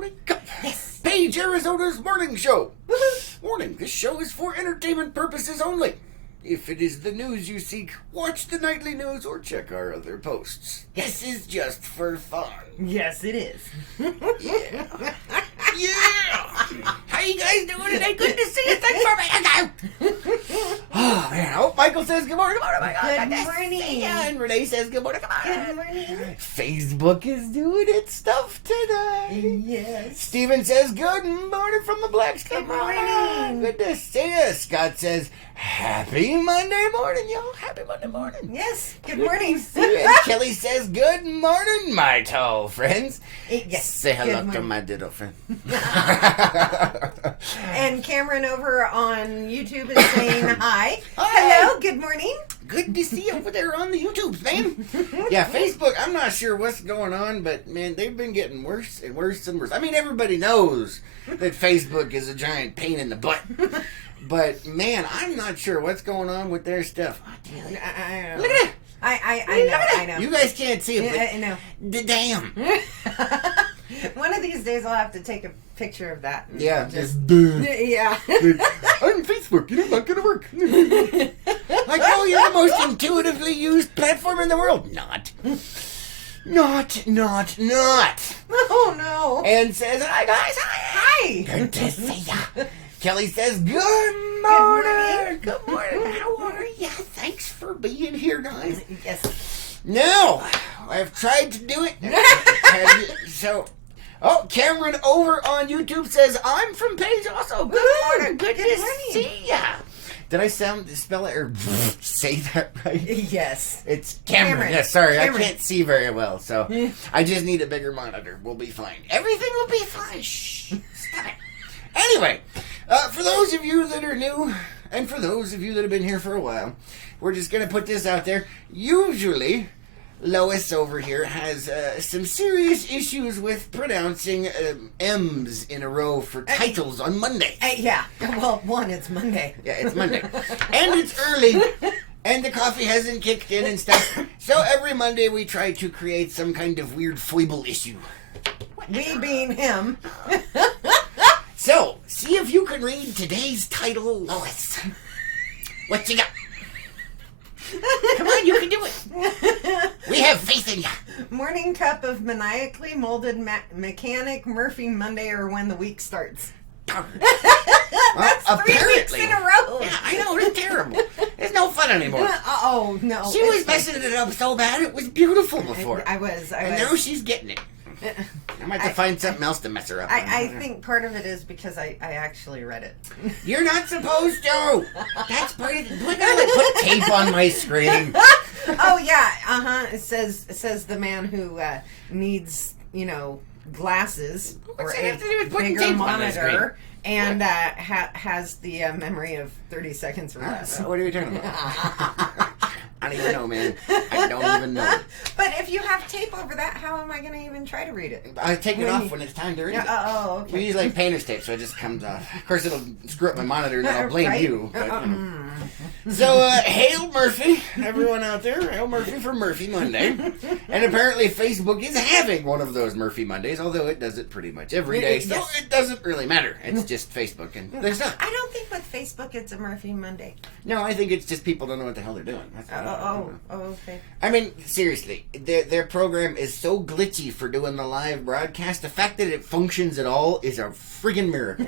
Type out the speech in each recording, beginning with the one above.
morning cup. Yes. Page Arizona's morning show. Warning, this show is for entertainment purposes only. If it is the news you seek, watch the nightly news or check our other posts. This is just for fun. Yes, it is. Yeah. Yeah. How you guys doing today? Good to see you. Thanks for being here. Oh, man. Oh, Michael says good morning. Good morning. Good morning. And Renee says good morning. Good morning. Facebook is doing its stuff today. Yes. Steven says good morning from the Black Sky. Good morning. Good to see you. Scott says happy Monday morning, y'all. Happy Monday morning. Yes. Good morning. And Kelly says good morning, my tall friends. Yes. Say hello to my little friend. And Cameron over on YouTube is saying hi. Hi. Hello. Good morning. Good to see you over there on the YouTube, man. Yeah, Facebook, I'm not sure what's going on, but, man, they've been getting worse and worse and worse. I mean, everybody knows that Facebook is a giant pain in the butt. But, man, I'm not sure what's going on with their stuff. I know. Look at it. I know. You guys can't see it, but I know. damn. One of these days I'll have to take a picture of that. Yeah, Yeah. on Facebook, it's not gonna work. Like, oh, you're the most intuitively used platform in the world. Not. Oh no. And says, hi guys, hi. Good to see ya. Kelly says, good morning. Good morning. How are ya? Thanks for being here, guys. Yes. Now, I've tried to do it. Oh, Cameron over on YouTube says, I'm from Page also. Good morning. Good to see ya. Did I spell it or say that right? Yes. It's Cameron. Yeah, sorry, Cameron. I can't see very well, so I just need a bigger monitor. We'll be fine. Everything will be fine. Shh. Stop it. Anyway, for those of you that are new, and for those of you that have been here for a while, we're just going to put this out there. Usually, Lois over here has some serious issues with pronouncing M's in a row for titles on Monday. Yeah. Well, it's Monday. Yeah, it's Monday. And it's early, and the coffee hasn't kicked in and stuff. So every Monday we try to create some kind of weird foible issue. We being him. So, see if you can read today's title, Lois. What you got? Come on, you can do it. We have faith in you. Morning cup of maniacally molded mechanic Murphy Monday or when the week starts. That's 3 weeks in a row. Yeah, I know, it's terrible. It's no fun anymore. Oh, no. She was messing it up so bad, it was beautiful before. I was. And now she's getting it. I might have to find something else to mess her up. I think part of it is because I actually read it. You're not supposed to. That's part of it. We're gonna put tape on my screen. Oh yeah, It says the man who needs glasses What's or that have to do with putting bigger tape on my screen? monitor and has the memory of 30 seconds or less. What are you talking about? I don't even know, man. I don't even know. But if you have tape over that, how am I going to even try to read it? I take it off when it's time to read it. Okay. We use like painter's tape, so it just comes off. Of course, it'll screw up my monitor, and then I'll blame Right? you. But, So, hail Murphy, everyone out there. Hail Murphy for Murphy Monday. And apparently Facebook is having one of those Murphy Mondays, although it does it pretty much every day, so Yes. it doesn't really matter. It's just Facebook, and there's not. I don't think with Facebook it's a Murphy Monday. No, I think it's just people don't know what the hell they're doing. That's what I don't know. Okay. I mean, seriously, their program is so glitchy for doing the live broadcast. The fact that it functions at all is a friggin' miracle.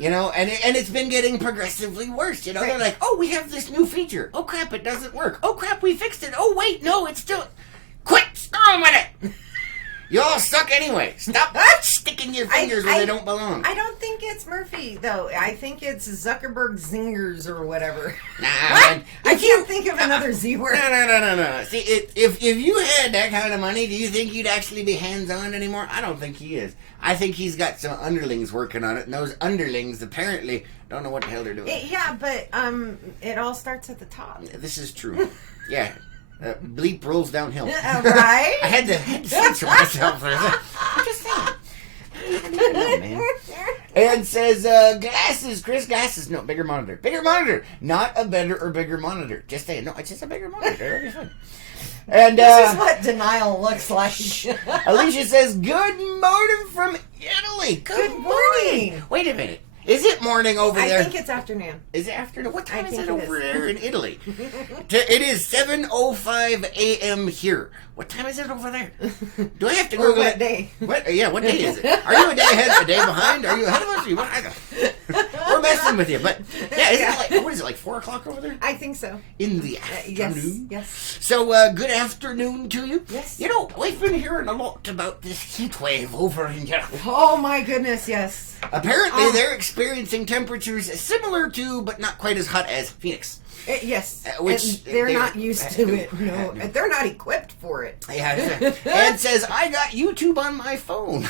And it's been getting progressively worse. Right. They're like, oh, we have this new feature. Oh, crap, it doesn't work. Oh, crap, we fixed it. Oh, wait, no, it's still... Quit screwing with it! You all suck anyway. Stop sticking your fingers where they don't belong. I don't think it's Murphy, though. I think it's Zuckerberg Zingers or whatever. Nah, What? man. I can't think of another Z word. No. See, if you had that kind of money, do you think you'd actually be hands-on anymore? I don't think he is. I think he's got some underlings working on it, and those underlings apparently don't know what the hell they're doing. But it all starts at the top. This is true. Yeah. Bleep rolls downhill. Right? I had to censor myself for that. I'm just saying. I don't know, man. And says, glasses, Chris, glasses. No, bigger monitor. Bigger monitor. Not a better or bigger monitor. Just saying. No, it's just a bigger monitor. It'll be fun. And, this is what denial looks like. Alicia says, good morning from Italy. Good morning. Wait a minute. Is it morning over there? I think it's afternoon. Is it afternoon? What time is it over there in Italy? It is 7:05 a.m. here. What time is it over there? Do I have to go? What day? What? Yeah, what day is it? Are you a day ahead, a day behind? Are you ahead of us? We're messing with you, but yeah, isn't it like, what is it, like 4 o'clock over there? I think so. In the afternoon? Yes. So, good afternoon to you. Yes. You know, we've been hearing a lot about this heat wave over in Europe. Oh my goodness, yes. Apparently, they're experiencing temperatures similar to, but not quite as hot as Phoenix. Yes, which they're not used to it. No, they're not equipped for it. Yeah, and says, I got YouTube on my phone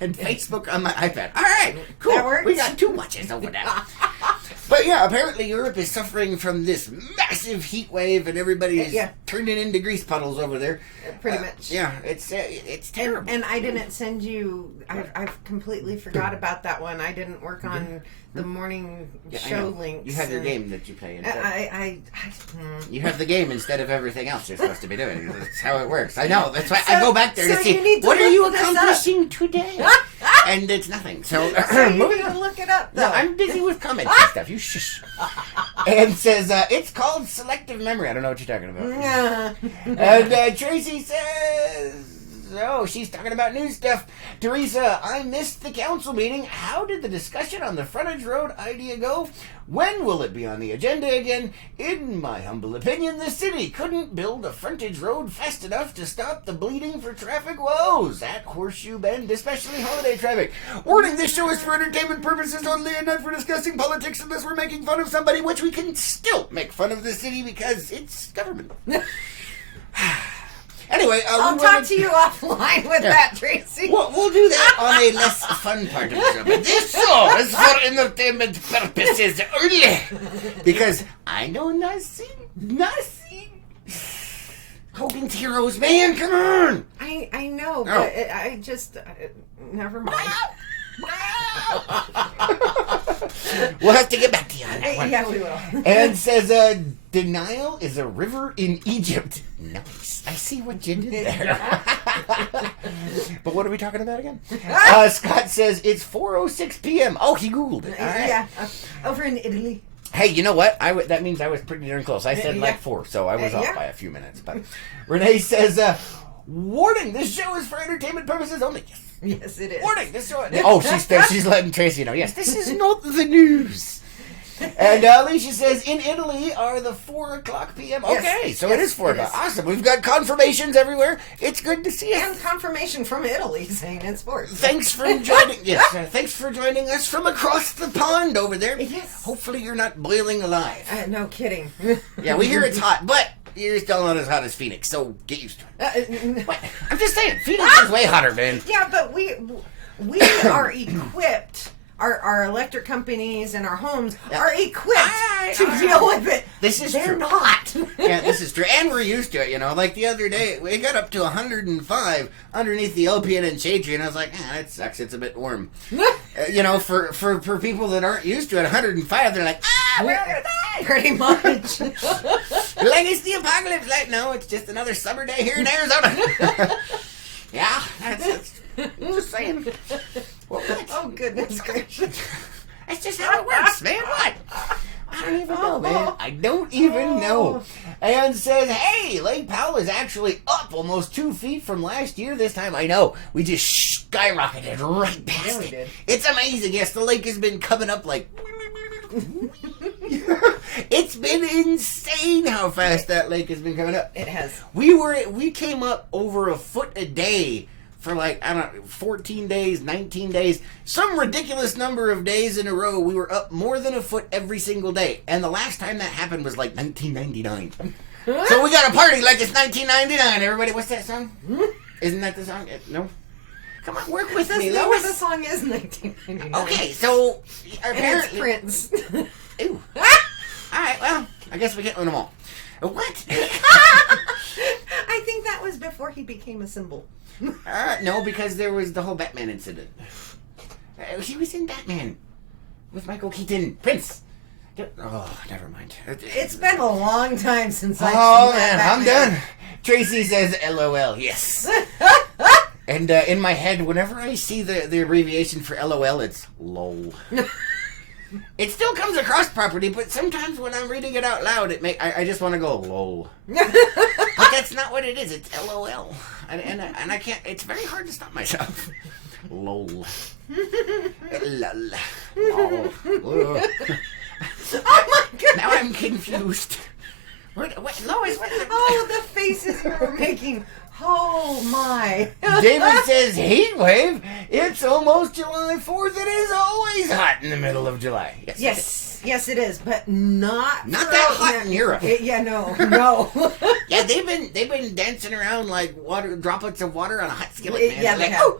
and Facebook on my iPad. All right, cool. That works. We got 2 watches over there. But yeah, apparently Europe is suffering from this massive heat wave, and everybody's turning into grease puddles over there. Pretty much. Yeah, it's terrible. And I didn't send you. I've completely forgot about that one. I didn't work on the morning show links. You have your game that you play. You have the game instead of everything else you're supposed to be doing. That's how it works. I know. That's why I go back there to see what are you accomplishing today. And it's nothing. So you need to look it up, though. No, I'm busy with comments and stuff. You shush. And says, it's called selective memory. I don't know what you're talking about. And Tracy says, oh, she's talking about new stuff. Teresa, I missed the council meeting. How did the discussion on the frontage road idea go? When will it be on the agenda again? In my humble opinion, the city couldn't build a frontage road fast enough to stop the bleeding for traffic woes at Horseshoe Bend, especially holiday traffic. Warning, this show is for entertainment purposes only and not for discussing politics unless we're making fun of somebody, which we can still make fun of the city because it's government. Anyway, I'll talk to you offline with that, Tracy. We'll do that on a less fun part of the show. But this show is for entertainment purposes only. Because I know nothing. Hogan's Heroes, man, come on. I know, but I just... never mind. We'll have to get back to you on that one. Yeah, we will. And says, denial is a river in Egypt. Nice. I see what you did there. But what are we talking about again? Scott says, it's 4:06 p.m. Oh, he Googled it. All right. Yeah, over in Italy. Hey, you know what? That means I was pretty darn close. I said like 4, so I was off by a few minutes. But Renee says, warning, this show is for entertainment purposes only. Yes, it is. Warning, this show... Oh, she's letting Tracy know. Yes, this is not the news. And Alicia says, in Italy are the 4 o'clock p.m. Okay, so it is 4 o'clock. Awesome. We've got confirmations everywhere. It's good to see us. And confirmation from Italy saying it's 4. Thanks for joining. Thanks for joining us from across the pond over there. Yes. Hopefully you're not boiling alive. No kidding. Yeah, we hear it's hot, but you're still not as hot as Phoenix, so get used to it. I'm just saying, Phoenix is way hotter, man. Yeah, but we are equipped. Our electric companies and our homes are equipped to deal with it. This is They're true. not. Yeah, this is true. And we're used to it, you know. Like the other day, we got up to 105 underneath the LPN and shade tree, and I was like, that sucks. It's a bit warm. You know, for people that aren't used to it, 105, they're like, we're going to die. Pretty much. Like it's the apocalypse. Like, no, it's just another summer day here in Arizona. Yeah, that's just saying. Well, oh, goodness gracious. That's just how it works, man. What? I don't even know, man. I don't even know. And says, hey, Lake Powell is actually up almost 2 feet from last year this time. I know. We just skyrocketed right past it. Did. It's amazing. Yes, the lake has been coming up like... It's been insane how fast that lake has been coming up. It has. We came up over a foot a day for like, I don't know, 14 days, 19 days, some ridiculous number of days in a row. We were up more than a foot every single day. And the last time that happened was like 1999. So we got to party like it's 1999. Everybody, what's that song? Isn't that the song? No? Come on, work with me, Lois. The song is 1999. Okay, so apparently... And it's Prince. Ew. Alright, well, I guess we get them all. What? I think that was before he became a symbol. No, because there was the whole Batman incident. He was in Batman with Michael Keaton. Prince. Oh, never mind. It's been a long time since I've Oh, seen that man, I'm Batman. done. Tracy says LOL, yes. And in my head, whenever I see the abbreviation for LOL, it's LOL. It still comes across properly, but sometimes when I'm reading it out loud, I just want to go LOL. But that's not what it is. It's LOL, and I can't. It's very hard to stop myself. LOL. Lol. Oh. Oh my god! Now I'm confused. What, Lois? What? Oh, the faces you were making. Oh my. David says, heat wave? It's almost July 4th. It is always hot in the middle of July. Yes, it is, but not that hot in Europe. No. Yeah, they've been dancing around like droplets of water on a hot skillet, man. Yeah, they like, have.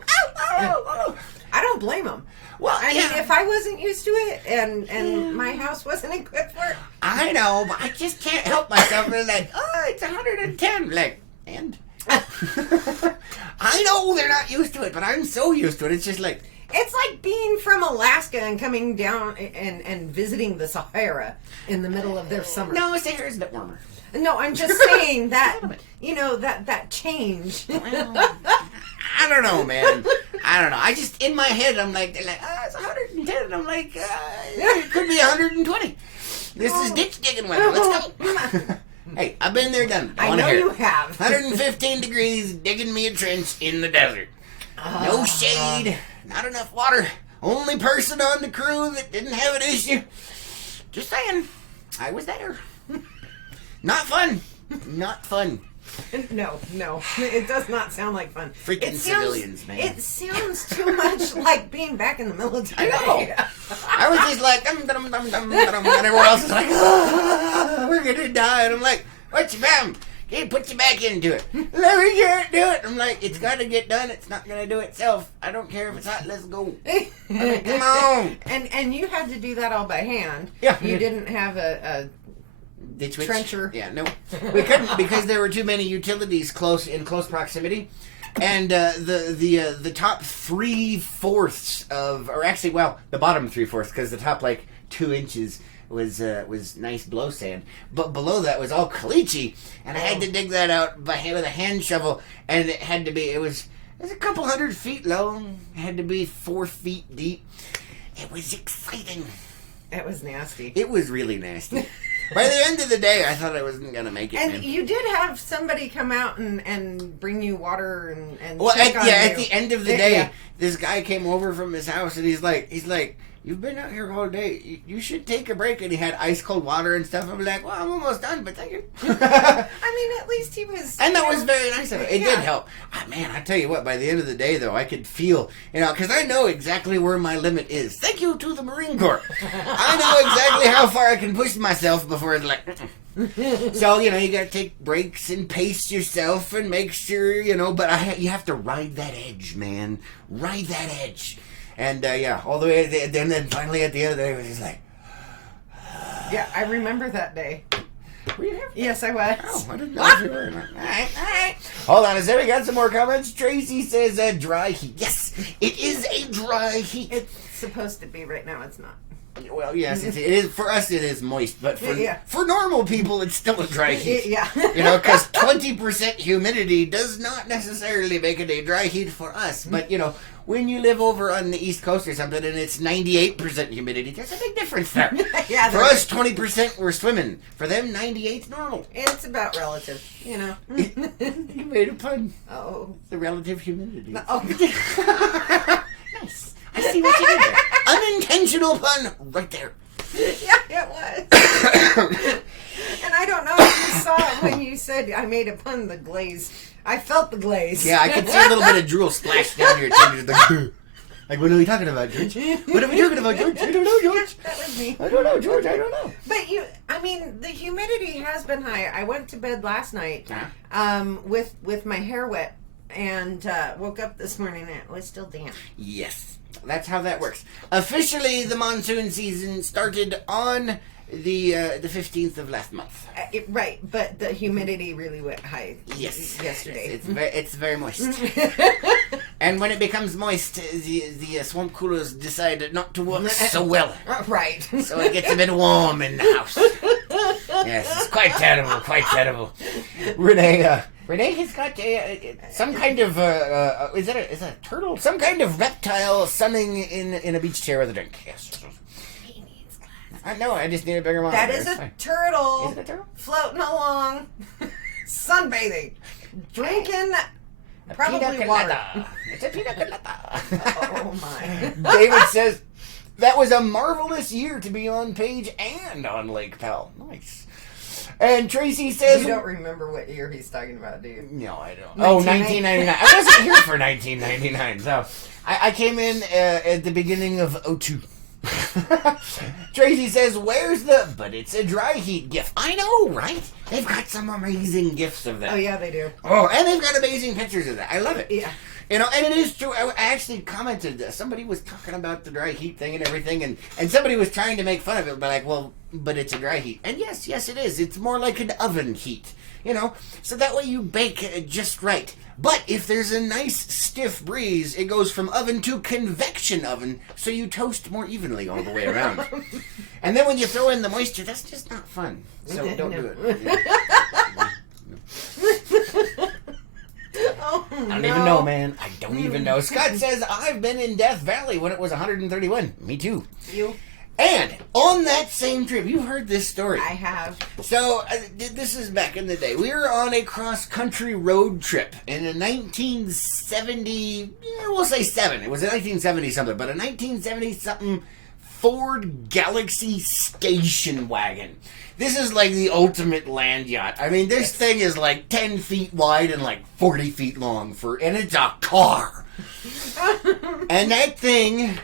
Oh. I don't blame them. Well, I mean, if I wasn't used to it and my house wasn't equipped for it. I know, but I just can't help myself. And like, oh, it's 110. Like, and? I know they're not used to it, but I'm so used to it. It's just like... It's like being from Alaska and coming down and visiting the Sahara in the middle of their summer. No, Sahara's a bit warmer. No, I'm just saying that, that change. Well, I don't know, man. I don't know. I just, in my head, I'm like, they're like, it's 110. And I'm like, it could be 120. This is ditch digging weather. Let's go. Hey, I've been there, done. I know you have. 115 degrees, digging me a trench in the desert. No shade, not enough water. Only person on the crew that didn't have an issue. Just saying, I was there. Not fun. Not fun. No, it does not sound like fun. Freaking civilians, man. It sounds too much like being back in the military. I know. I was just like, and everyone else is like, we're gonna die. And I'm like, what's your fam? Okay, put you back into it. Let me can't do it. I'm like, it's got to get done. It's not gonna do itself. I don't care if it's hot. Let's go. I mean, come on. And you had to do that all by hand. Yeah. You didn't have a Ditch witch? trencher. Yeah, no. We couldn't because there were too many utilities in close proximity. And the top 3/4 of, or actually, well, the bottom 3/4, because the top like 2 inches was nice blow sand, but below that was all caliche, and I had to dig that out with a hand shovel, and it was a couple 100 feet long. It had to be 4 feet deep. It was exciting. It was nasty. It was really nasty. By the end of the day, I thought I wasn't going to make it, And man. you did have somebody come out and bring you water and Well, check on you. at the end of the day, Yeah. this guy came over from his house, and he's like, you've been out here all day. You should take a break. And he had ice cold water and stuff. I'm like, well, I'm almost done, but thank you. I mean, at least he was... And that was very nice of it. It Yeah. did help. Oh, man, I tell you what, by the end of the day, though, I could feel, because I know exactly where my limit is. Thank you to the Marine Corps. I know exactly how far I can push myself before it's like... So, you got to take breaks and pace yourself and make sure, but you have to ride that edge, man. Ride that edge. And, all the way, and then finally at the end of the day, it was just like... Yeah, I remember that day. Were you here? Yes, I was. Oh, I didn't know if you were. All right. Hold on a second. We got some more comments. Tracy says dry heat. Yes, it is a dry heat. It's supposed to be right now. It's not. Well, yes, it is. For us, it is moist. But Yeah. for normal people, it's still a dry heat. Yeah. Because 20% humidity does not necessarily make it a dry heat for us. But, when you live over on the East Coast or something and it's 98% humidity, there's a big difference there. Yeah, for us, 20% we're swimming. For them, 98's normal. It's about relative, You made a pun. Oh. The relative humidity. Oh. Nice. I see what you did there. Unintentional pun right there. Yeah, it was. And I don't know if you saw it when you said I made a pun, the glaze. I felt the glaze. Yeah, I could see a little bit of drool splash down your chin. Like, what are we talking about, George? What are we talking about, George? I don't know, George. That was me. I don't know, George. I don't know. But the humidity has been high. I went to bed last night with my hair wet and woke up this morning and it was still damp. Yes, that's how that works. Officially, the monsoon season started on the 15th of last month. Right, but the humidity really went high Yes. yesterday. Yes, it's very moist. And when it becomes moist, the swamp coolers decide not to work so well. Right. So it gets a bit warm in the house. Yes, it's quite terrible, quite terrible. Renee has got some kind of, is that a turtle? Some kind of reptile sunning in a beach chair with a drink. Yes. No, I just need a bigger monitor. That is a turtle. Is it a turtle? Floating along, sunbathing, drinking probably water. It's a pina colada. Oh my. David says, that was a marvelous year to be on Page and on Lake Powell. Nice. And Tracy says... You don't remember what year he's talking about, do you? No, I don't. 1999. I wasn't here for 1999, so I came in at the beginning of 2002. Tracy says, where's the... But it's a dry heat gift. I know, right? They've got some amazing gifts of that. Oh, yeah, they do. Oh, and they've got amazing pictures of that. I love it. Yeah. You know, and it is true. I actually commented, somebody was talking about the dry heat thing and everything, and somebody was trying to make fun of it, but like, well, but it's a dry heat. And yes, it is. It's more like an oven heat, you know? So that way you bake just right. But if there's a nice stiff breeze, it goes from oven to convection oven, so you toast more evenly all the way around. And then when you throw in the moisture, that's just not fun. So don't do it. Oh, I don't even know, man. I don't even know. Scott says, I've been in Death Valley when it was 131. Me too. You? And on that same trip, you've heard this story. I have. So, this is back in the day. We were on a cross-country road trip in a 1970, we'll say 7. It was a 1970-something, but a 1970-something Ford Galaxy station wagon. This is like the ultimate land yacht. I mean, this thing is like 10 feet wide and like 40 feet long, and it's a car. And that thing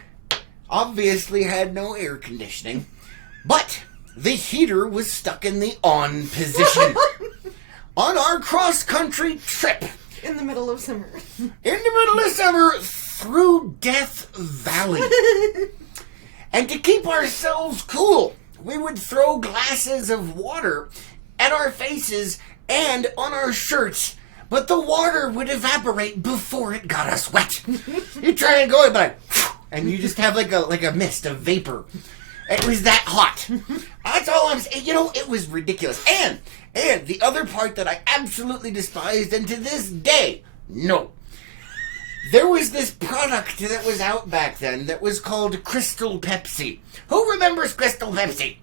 obviously had no air conditioning, but the heater was stuck in the on position on our cross-country trip. In the middle of summer. In the middle of summer through Death Valley. And to keep ourselves cool, we would throw glasses of water at our faces and on our shirts, but the water would evaporate before it got us wet. You try and go, but and you just have like a mist of vapor. It was that hot. That's all I'm saying. You know, it was ridiculous. And the other part that I absolutely despised, and to this day, no. There was this product that was out back then that was called Crystal Pepsi. Who remembers Crystal Pepsi?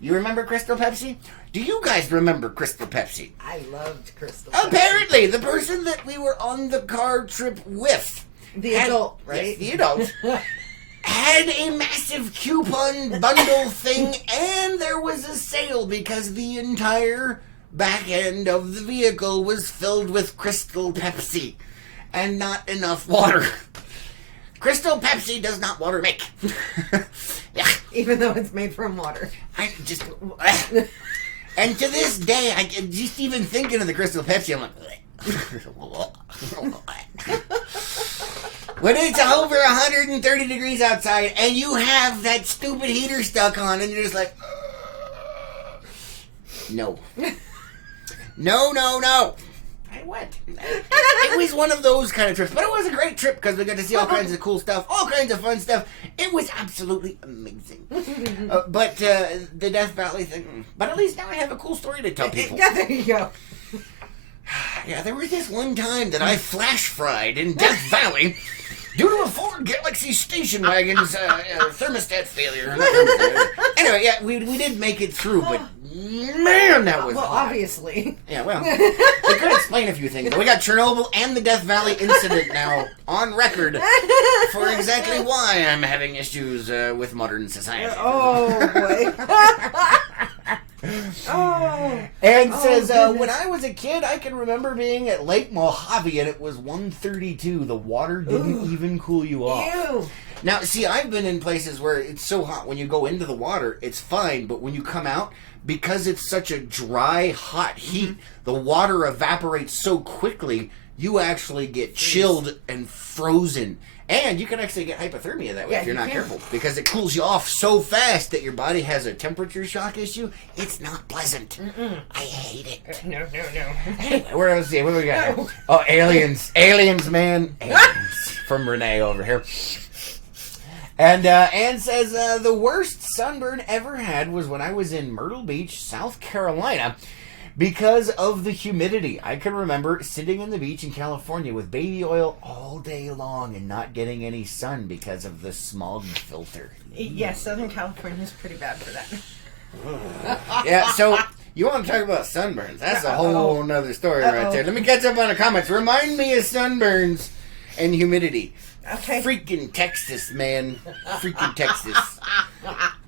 You remember Crystal Pepsi? Do you guys remember Crystal Pepsi? I loved Crystal Pepsi. Apparently, the person that we were on the car trip with... The adult, right? Yes, the adult. Had a massive coupon bundle thing, and there was a sale because the entire back end of the vehicle was filled with Crystal Pepsi. And not enough water. Crystal Pepsi does not water make. Yeah. Even though it's made from water. I just... And to this day, I just even thinking of the Crystal Pepsi, I'm like... When it's over 130 degrees outside, and you have that stupid heater stuck on, and you're just like... No. No. I went. It was one of those kind of trips, but it was a great trip because we got to see all kinds of cool stuff, all kinds of fun stuff. It was absolutely amazing. But the Death Valley thing, but at least now I have a cool story to tell people. Yeah, there you go. Yeah, there was this one time that I flash fried in Death Valley due to a Ford Galaxy station wagon's thermostat failure. Anyway, yeah, we did make it through, but man, that was hot. Obviously. Yeah, well, we could explain a few things. We got Chernobyl and the Death Valley incident now on record for exactly why I'm having issues with modern society. Oh, boy. Says, when I was a kid, I can remember being at Lake Mojave and it was 132. The water didn't even cool you off. Ew. Now, see, I've been in places where it's so hot when you go into the water, it's fine, but when you come out, because it's such a dry, hot heat, the water evaporates so quickly, you actually get chilled and frozen. And you can actually get hypothermia that way if you're not can. careful. Because it cools you off so fast that your body has a temperature shock issue. It's not pleasant. I hate it. No. Anyway, where else? What do we got here? Oh, aliens. Aliens, man. Aliens. From Renee over here. And Ann says, the worst sunburn ever had was when I was in Myrtle Beach, South Carolina, because of the humidity. I can remember sitting in the beach in California with baby oil all day long and not getting any sun because of the smog filter. Yeah, Southern California is pretty bad for that. Yeah, so you want to talk about sunburns. That's a whole nother story right there. Let me catch up on the comments. Remind me of sunburns and humidity. Okay. Freaking Texas, man. Freaking Texas.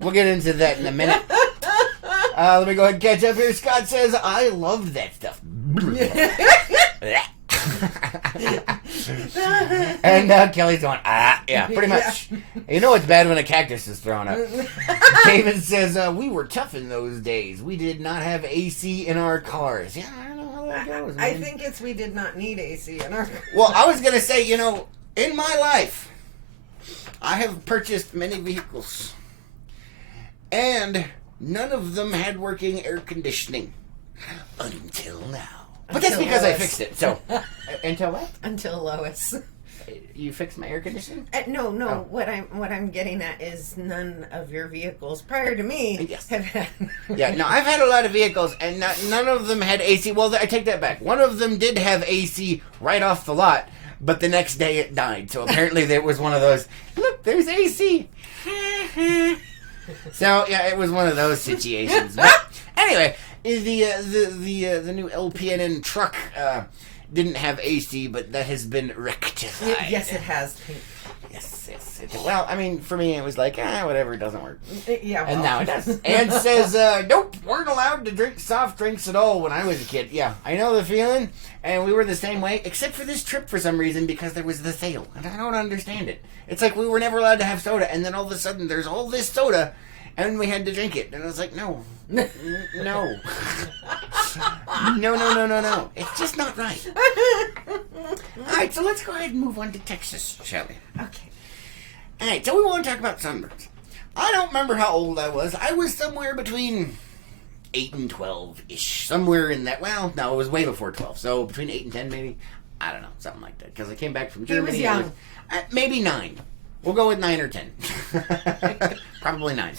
We'll get into that in a minute. Let me go ahead and catch up here. Scott says, I loved that stuff. And Kelly's going, yeah, pretty much. You know it's bad when a cactus is thrown up. David says, we were tough in those days. We did not have AC in our cars. Yeah, I don't know how that goes, man. I think it's we did not need AC in our cars. Well, I was going to say, in my life, I have purchased many vehicles. And none of them had working air conditioning. Until now. But that's because I fixed it. So, until what? Until Lois. You fixed my air conditioning? No. Oh. What I'm getting at is none of your vehicles prior to me have had. Yeah, no, I've had a lot of vehicles, and none of them had AC. Well, I take that back. One of them did have AC right off the lot, but the next day it died. So apparently there was one of those. Look, there's AC. So yeah, it was one of those situations. But anyway, the new LPNN truck didn't have AC, but that has been rectified. Yes, it has. Yes. Well, I mean, for me, it was like, whatever, it doesn't work. Yeah, well. And now it does. And says, nope, weren't allowed to drink soft drinks at all when I was a kid. Yeah, I know the feeling, and we were the same way, except for this trip for some reason, because there was the sale, and I don't understand it. It's like we were never allowed to have soda, and then all of a sudden, there's all this soda, and we had to drink it. And I was like, no. No. No. It's just not right. Alright, so let's go ahead and move on to Texas, shall we? Okay. Alright, so we want to talk about sunburns. I don't remember how old I was. I was somewhere between 8 and 12-ish. Somewhere in that. Well, no, it was way before 12. So between 8 and 10, maybe. I don't know. Something like that. Because I came back from Germany. He was young. Maybe 9. We'll go with 9 or 10. Probably 9.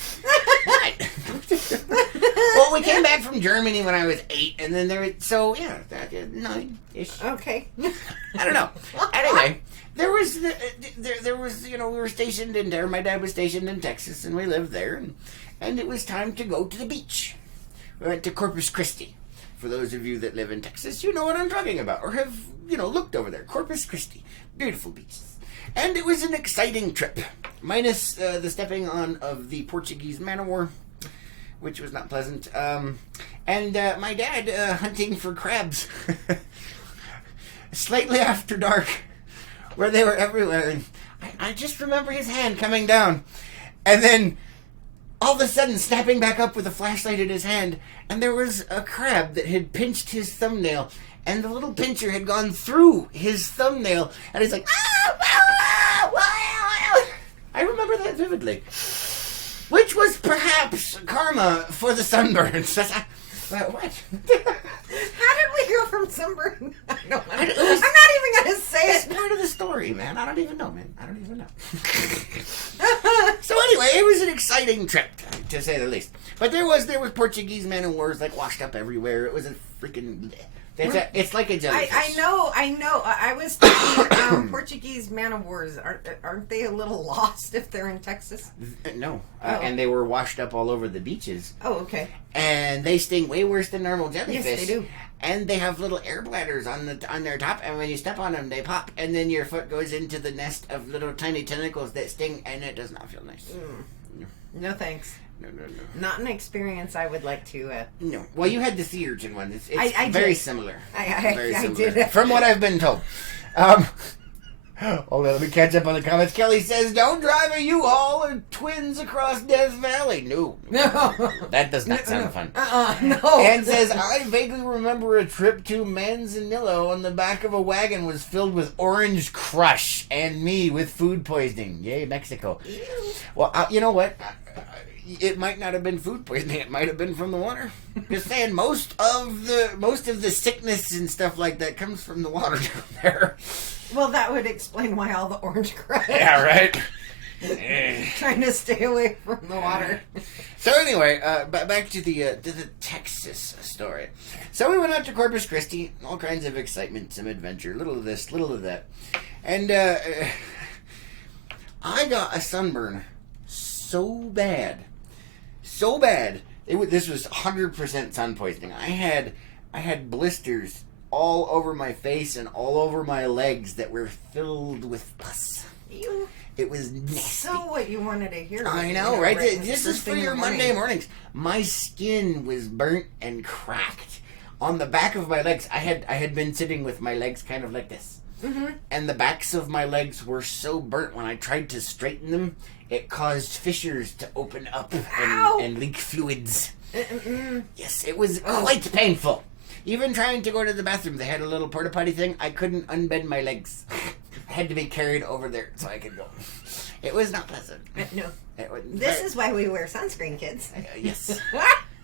Well, we came back from Germany when I was 8, and then there was, so yeah, 9-ish. Okay. I don't know. Anyway, there was, we were stationed in there. My dad was stationed in Texas, and we lived there, and it was time to go to the beach. We went to Corpus Christi. For those of you that live in Texas, you know what I'm talking about, or have, looked over there. Corpus Christi. Beautiful beaches. And it was an exciting trip, minus the stepping on of the Portuguese man of war, which was not pleasant. And my dad hunting for crabs, slightly after dark, where they were everywhere. And I just remember his hand coming down, and then all of a sudden snapping back up with a flashlight in his hand, and there was a crab that had pinched his thumbnail. And the little pincher had gone through his thumbnail, and he's like, I remember that vividly. Which was perhaps karma for the sunburns. What? How did we go from sunburn? I'm not even going to say it's it. It's part of the story, man. I don't even know, man. I don't even know. So anyway, it was an exciting trip, to say the least. But there was Portuguese man of wars like washed up everywhere. It was a freaking... It's like a jellyfish. I know. I was thinking Portuguese man of wars. Aren't they a little lost if they're in Texas? No. And they were washed up all over the beaches. Oh, okay. And they sting way worse than normal jellyfish. Yes, they do. And they have little air bladders on their top, and when you step on them, they pop, and then your foot goes into the nest of little tiny tentacles that sting, and it does not feel nice. No thanks. No. Not an expence I would like to... No. Well, you had the sea urchin one. It's I very did. similar. I did. From what I've been told. Hold on, let me catch up on the comments. Kelly says, don't drive a U-Haul or twins across Death Valley. No. That does not sound fun. No. And says, I vaguely remember a trip to Manzanillo on the back of a wagon was filled with Orange Crush and me with food poisoning. Yay, Mexico. Ew. Well, you know what? It might not have been food poisoning. It might have been from the water. Just saying, most of the sickness and stuff like that comes from the water down there. Well, that would explain why all the Orange Crush. Yeah, right. Trying to stay away from the water. So anyway, back to the Texas story. So we went out to Corpus Christi, all kinds of excitement, some adventure, little of this, little of that, and I got a sunburn so bad. This was 100% sun poisoning. I had blisters all over my face and all over my legs that were filled with pus. You. It was nasty. So what you wanted to hear. I know, right? This is for your Monday mornings. My skin was burnt and cracked on the back of my legs. I had been sitting with my legs kind of like this. Mm-hmm. And the backs of my legs were so burnt when I tried to straighten them, it caused fissures to open up and leak fluids. Yes, it was quite painful. Even trying to go to the bathroom, they had a little porta potty thing. I couldn't unbend my legs. I had to be carried over there so I could go. It was not pleasant. No. This is why we wear sunscreen, kids. Yes.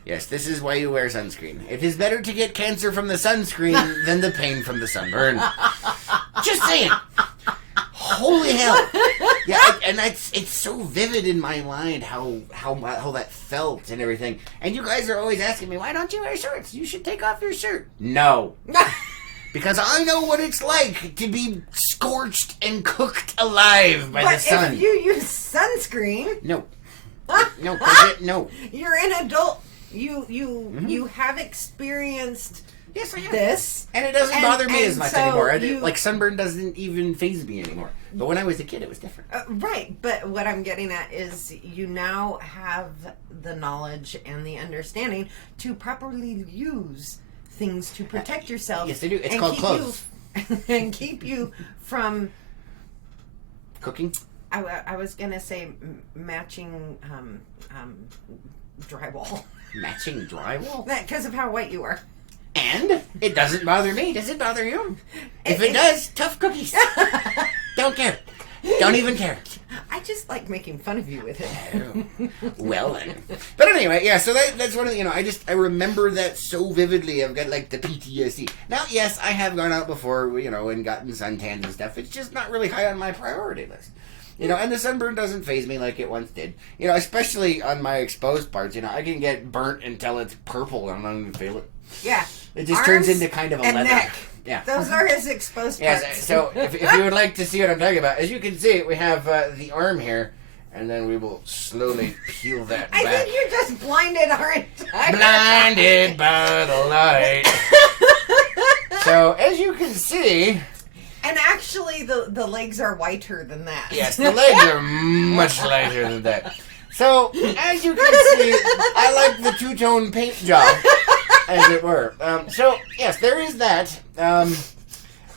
Yes, this is why you wear sunscreen. It is better to get cancer from the sunscreen than the pain from the sunburn. Just saying. Holy hell. Yeah, and it's so vivid in my mind how that felt and everything. And you guys are always asking me, why don't you wear shorts? You should take off your shirt. No. Because I know what it's like to be scorched and cooked alive by the sun. But if you use sunscreen... No. No. You're an adult. You have experienced... Yes, I have. This. And it doesn't bother me as much so anymore. Like, sunburn doesn't even faze me anymore. But when I was a kid, it was different. Right. But what I'm getting at is you now have the knowledge and the understanding to properly use things to protect yourself. Yes, they do. It's called clothes. And keep you from... Cooking? I was going to say matching drywall. Matching drywall? Because of how white you are. And it doesn't bother me. Does it bother you? If it does, tough cookies. Don't care. Don't even care. I just like making fun of you with it. Well then. But anyway, yeah, so that's one of the, I remember that so vividly. I've got like the PTSD. Now, yes, I have gone out before, and gotten suntans and stuff. It's just not really high on my priority list. And the sunburn doesn't faze me like it once did. Especially on my exposed parts, I can get burnt until it's purple and I don't even feel it. Yeah. It just turns into kind of a leather. Neck. Yeah. Those are his exposed parts. Yes, so if you would like to see what I'm talking about, as you can see, we have the arm here, and then we will slowly peel that back. I think you just blinded our entire... Blinded by the light. So, as you can see... And actually, the legs are whiter than that. Yes, the legs are much lighter than that. So, as you can see, I like the two-tone paint job, as it were. So, yes, there is that.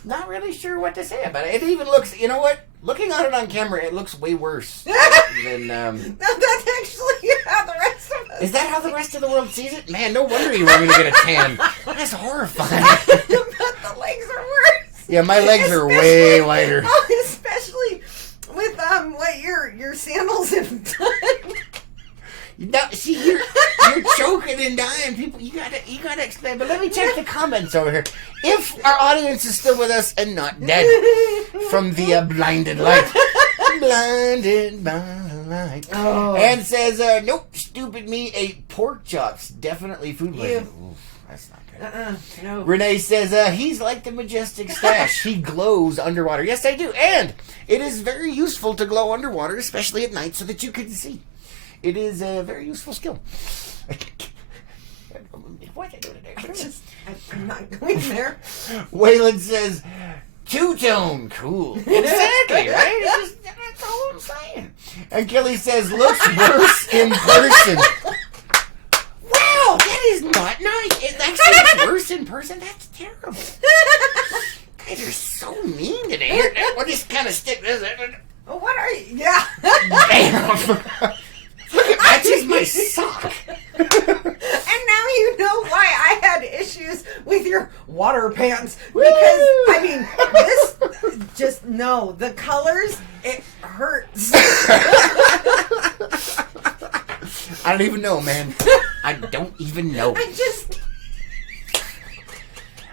Not really sure what to say about it. It even looks, you know what? Looking at it on camera, it looks way worse than... No, that's actually how the rest of us... Is that how the rest of the world sees it? Man, no wonder you want me to get a tan. That's horrifying. But the legs are worse. Yeah, my legs are way whiter. Oh, especially with what your sandals have done. Now, see, you're choking and dying. People, you gotta explain. But let me check the comments over here. If our audience is still with us and not dead from the blinded light, blinded by the light, and says, "Nope, stupid me ate pork chops. Definitely food poisoning." Oof, that's not good. No. Renee says, he's like the majestic stash. He glows underwater. Yes, I do. And it is very useful to glow underwater, especially at night, so that you can see. It is a very useful skill. What I do today? I'm not going there. Waylon says, two-tone, cool. Exactly, right? That's all I'm saying. And Kelly says, looks worse in person. Wow, that is not nice. It actually looks worse in person. That's terrible. Guys are so mean today. We'll just kind of stick this in. Well, what Right? Yeah. Damn. Look, it matches my sock. And now you know why I had issues with your water pants. Because, I mean, this, just, no, the colors, it hurts. I don't even know, man. I don't even know. I just...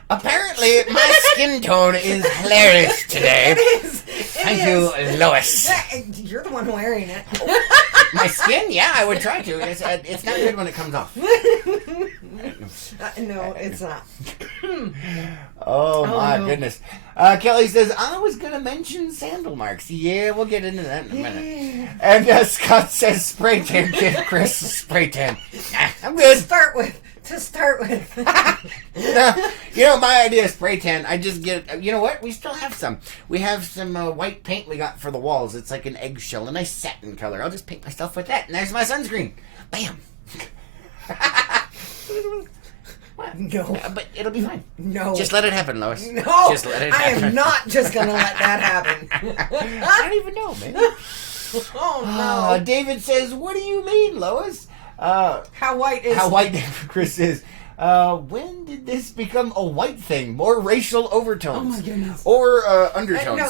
Apparently, my skin tone is hilarious today. It is. Thank you, Lois. You're the one wearing it. My skin? Yeah, I would try to. It's not good when it comes off. No, it's not. Oh, my no. goodness. Kelly says, I was going to mention sandal marks. Yeah, we'll get into that in a minute. Yeah. And Scott says, spray tan, kid. Chris, spray tan. I'm good. To start with. You know, my idea of spray tan, I just get, you know what? We still have some. We have some white paint we got for the walls. It's like an eggshell, a nice satin color. I'll just paint myself with that. And there's my sunscreen. Bam. No. But it'll be fine. No. Just let it happen, Lois. No. Just let it happen. I am not just going to let that happen. I don't even know, man. Oh, no. David says, what do you mean, Lois? How white is... How white Chris is. When did this become a white thing? More racial overtones. Oh, my goodness. Or undertones. No,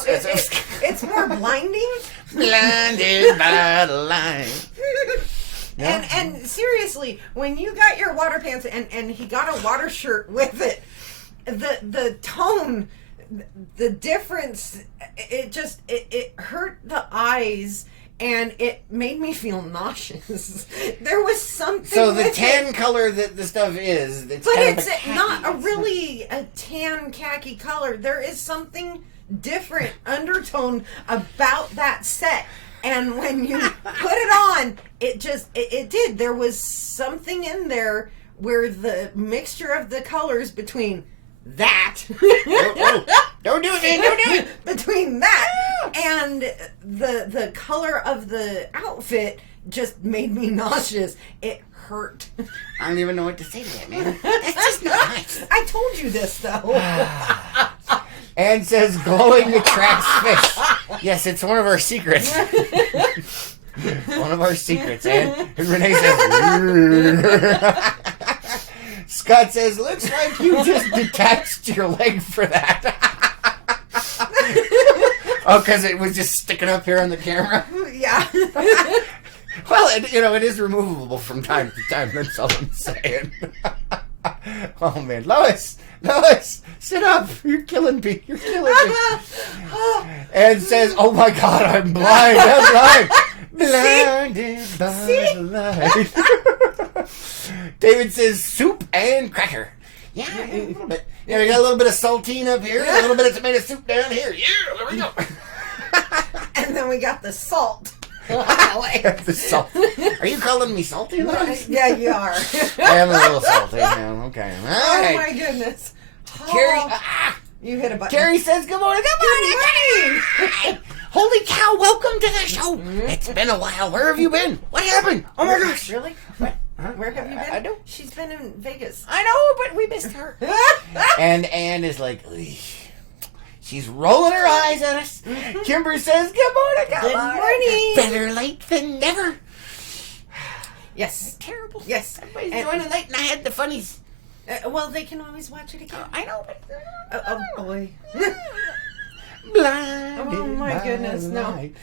it's more blinding. Blinded by the light. Yeah. And seriously, when you got your water pants and he got a water shirt with it, the tone, the difference, it hurt the eyes. And it made me feel nauseous. There was something. So the with tan it. color that the stuff is, it's but kind of it's a khaki. not a really a tan khaki color. There is something different undertone about that set. And when you put it on, it just it did. There was something in there where the mixture of the colors between that. Don't do it, man. Don't do it. Between that and the color of the outfit just made me nauseous. It hurt. I don't even know what to say to that, man. That's just not nice. I told you this, though. Anne says glowing attracts fish. Yes, it's one of our secrets. One of our secrets, Anne. And Renee says... Scott says, looks like you just detached your leg for that. Oh, because it was just sticking up here on the camera? Yeah. Well, it is removable from time to time. That's all I'm saying. Oh, man. Lois, sit up. You're killing me. You're killing me. And says, oh, my God, I'm blind. I'm blind. Blinded by the light. David says soup and cracker. Yeah, a little bit. Yeah, we got a little bit of saltine up here, a little bit of tomato soup down here. Yeah, there we go. And then we got the salt. The salt. Are you calling me salty? Yeah, you are. I am a little salty. Yeah, okay. All right. Oh my goodness. Carrie, you hit a button. Carrie says good morning. Good morning. Holy cow, welcome to the show. It's been a while. Where have you been? What happened? Oh my gosh. Really? What? Huh? Where have you been? I know. She's been in Vegas. I know, but we missed her. And Anne is like, "Ugh." She's rolling her eyes at us. Kimber says, good morning. Good morning. Better late than never. Yes. Terrible. Yes. Everybody's joining late and I had the funnies. Well, they can always watch it again. I know, but... Oh, boy. Blinded Oh, my by goodness, the no. light.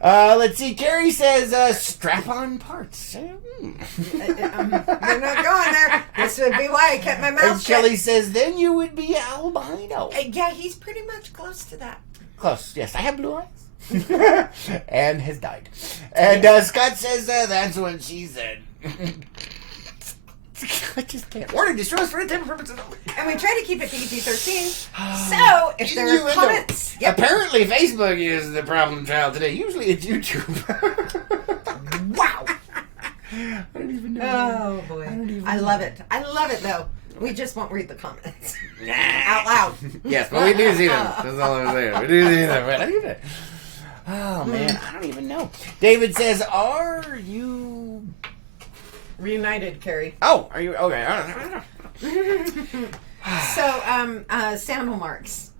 Let's see. Carrie says, strap-on parts. We're not going there. This would be why I kept my mouth And shut. Kelly says, then you would be albino. Yeah, he's pretty much close to that. Close, yes. I have blue eyes. And has died. And Scott says, that's what she said. I just can't. Warning, destroys for intent purposes only. And we try to keep it PG-13. So, if there are comments... Yep. Apparently, Facebook is the problem child today. Usually it's YouTube. Wow. I don't even know. Oh, boy. I love it. I love it, though. We just won't read the comments. Out loud. Yes, but we do see them. That's all I'm saying. We do see them. But look at that. Oh, man. I don't even know. David says, are you... Reunited, Carrie. Oh, are you... Okay. I don't know. So, sandal marks.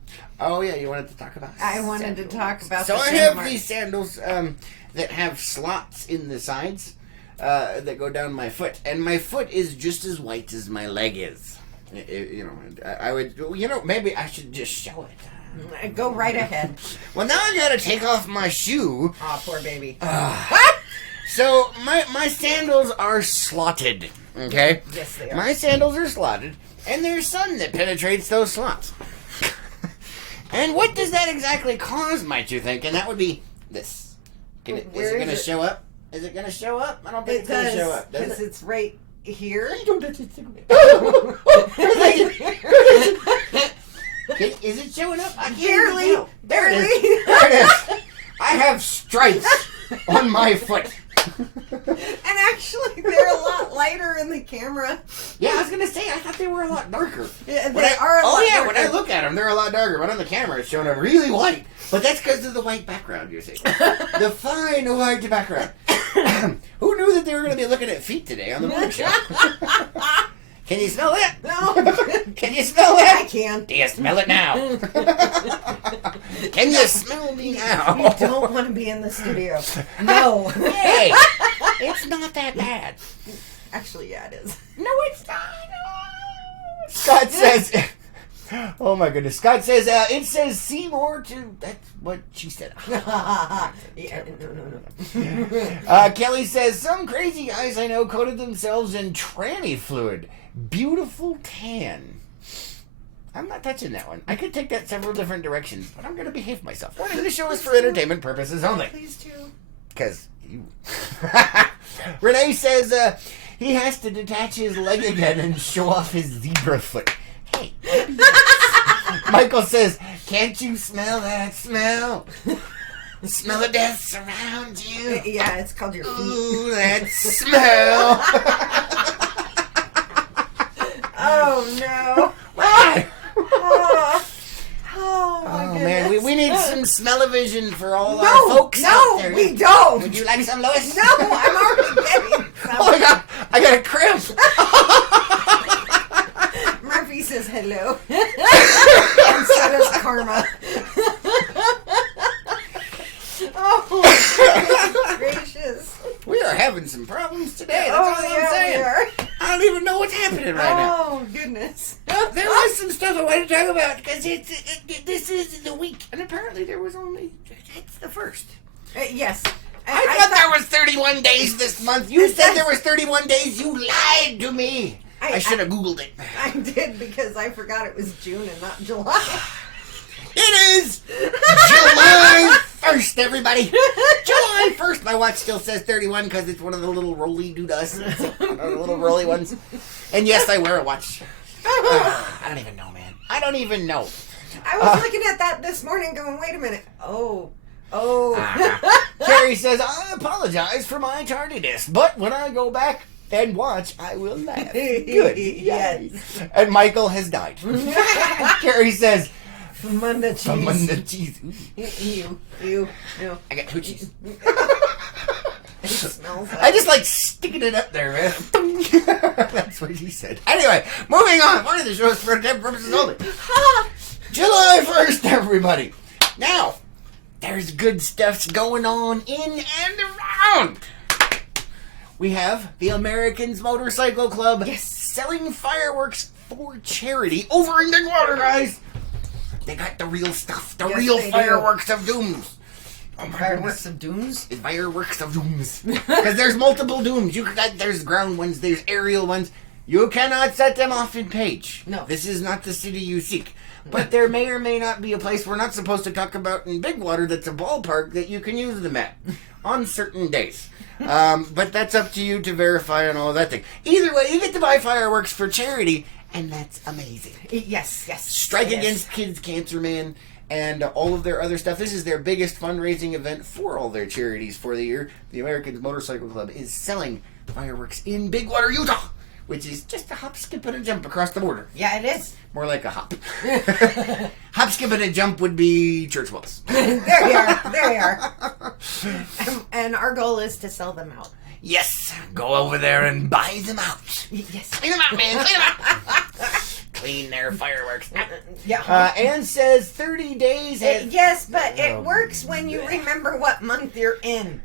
Oh, yeah, you wanted to talk about I wanted to talk about So the I have sandmark. these sandals that have slots in the sides that go down my foot. And my foot is just as white as my leg is. I would, maybe I should just show it. Go right ahead. Well, now I gotta take off my shoe. Aw, poor baby. So my sandals are slotted, okay? Yes, they are. My sandals are slotted, and there's sun that penetrates those slots. And what does that exactly cause, might you think? And that would be this. Is it going to show up? Is it going to show up? I don't think it's going to show up, does because it? it's right here. Is it showing up? I can't Barely. even tell. There it is. Barely. There it is. I have stripes on my foot. And actually, they're a lot lighter in the camera. Yeah, I was gonna say I thought they were a lot darker. Yeah, When they are a lot darker. When I look at them, they're a lot darker. But on the camera, it's showing them really white. But that's because of the white background, you see. The fine white background. Who knew that they were going to be looking at feet today on the morning show? Can you smell it? No. Can you smell I it? can. Do you smell it now? Can you smell me now? You don't want to be in the studio. No. Hey, it's not that bad. Actually, yeah, it is. No, it's not. Scott says, oh my goodness. Scott says, it says Seymour to, that's what she said. Yeah, no. Kelly says, some crazy guys I know coated themselves in tranny fluid. Beautiful tan. I'm not touching that one. I could take that several different directions, but I'm going to behave myself. Warning, this show is for entertainment purposes only. Please do. Because you... Renee says he has to detach his leg again and show off his zebra foot. Hey. Michael says, can't you smell that smell? The smell of death surrounds you. Yeah, it's called your feet. Ooh, that smell. Oh, no. Why? Oh, my goodness. Man, we need some smell-o-vision for all No, our folks out no, there. we don't. Would you like some, Lois? No, I'm already getting some. Oh my God, I got a cramp. Murphy says hello. And so does Karma. Oh, gracious. We are having some problems today. That's Oh, all I'm yeah, saying. we are. I don't even know what's happening right now. Oh, goodness. There was some stuff I wanted to talk about because this is the week, and apparently there was only it's the first. Yes. I thought there was 31 days this month. You said there was 31 days. You lied to me. I should have Googled it. I did because I forgot it was June and not July. It is July 1st, everybody. July 1st. My watch still says 31 because it's one of the little rolly doodahs. One of the little rolly ones. And yes, I wear a watch. I don't even know, man. I don't even know. I was looking at that this morning going, wait a minute. Oh. Carrie says, I apologize for my tardiness, but when I go back and watch, I will laugh. Good. Yes. And Michael has died. Carrie says, Munda cheese. Munda cheese. Ew. No. I got hoochies. It smells like... I just like sticking it up there, man. That's what he said. Anyway, moving on. One of the shows for entertainment purposes only. July 1st, everybody. Now, there's good stuff going on in and around. We have the Americans Motorcycle Club selling fireworks for charity over in Big Water, guys. They got the real stuff. The real fireworks of dooms. Oh, Fireworks of dooms? Fireworks of dooms. Because there's multiple dooms. There's ground ones. There's aerial ones. You cannot set them off in Page. No. This is not the city you seek. But there may or may not be a place we're not supposed to talk about in Big Water that's a ballpark that you can use them at on certain days. But that's up to you to verify and all that thing. Either way, you get to buy fireworks for charity, and that's amazing. Yes. Strike Against Kids Cancer Man and all of their other stuff. This is their biggest fundraising event for all their charities for the year. The Americans Motorcycle Club is selling fireworks in Big Water, Utah, which is just a hop, skip, and a jump across the border. Yeah, it is. More like a hop. Hop, skip, and a jump would be church walls. There you are. And our goal is to sell them out. Yes, go over there and buy them out. Yes. Clean them out, man. Clean them out. clean their fireworks. Yeah. Anne says 30 days. Yes, but it works when you remember what month you're in.